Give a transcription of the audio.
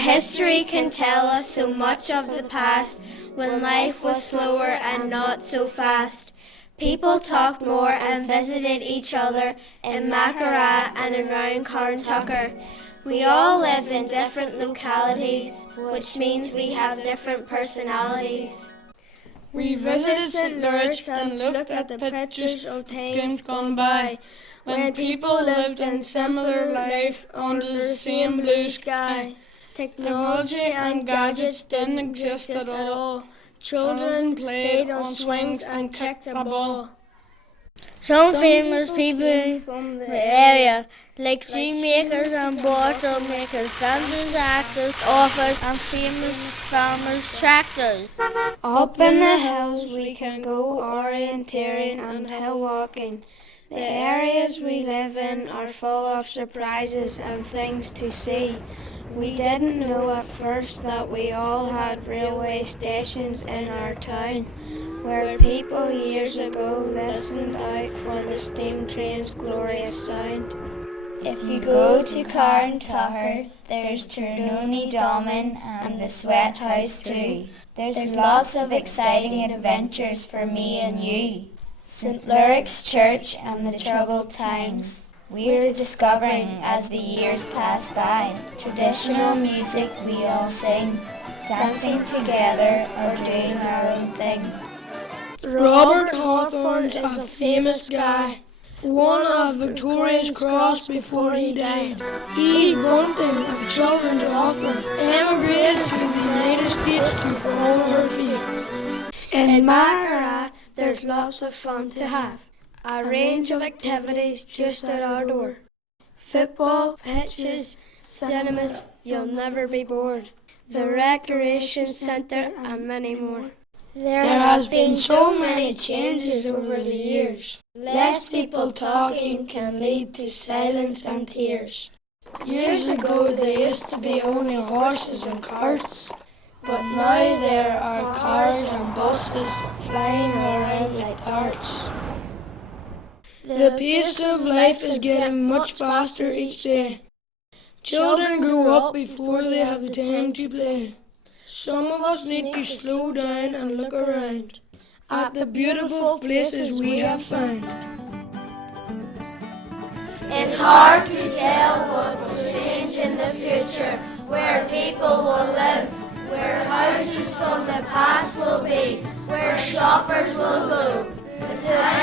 history can tell us so much of the past, when life was slower and not so fast. People talked more and visited each other in Maghera and around Carntogher. We all live in different localities, which means we have different personalities. We visited St. Lurch and looked at the pictures of times gone by, when people lived in similar life under the same blue sky. Technology and gadgets didn't exist at all. Children played on swings and kicked a ball. Some famous people from the area, like shoemakers and bottle makers, dancers, actors, authors, and famous farmers' tractors. Up in the hills we can go orienteering and hill walking. The areas we live in are full of surprises and things to see. We didn't know at first that we all had railway stations in our town, where people years ago listened out for the steam train's glorious sound. If you go to Carntogher, there's Tirkane and the Sweat House too. There's lots of exciting adventures for me and you. St. Lurch's Church and the troubled times we're discovering as the years pass by. Traditional music we all sing, dancing together or doing our own thing. Robert Hawthorne's is a famous guy, won a Victoria's Cross before he died. He bunting a children's author, emigrated to the United States to follow her fate. In Maghera, there's lots of fun to have. A range of activities just at our door. Football, pitches, cinemas, you'll never be bored. The recreation centre and many more. There has been so many changes over the years. Less people talking can lead to silence and tears. Years ago there used to be only horses and carts, but now there are cars and buses flying around like darts. The pace of life is getting much faster each day. Children grow up before they have the time to play. Some of us need to slow down and look around at the beautiful places we have found. It's hard to tell what will change in the future, where people will live, where houses from the past will be, where shoppers will go. The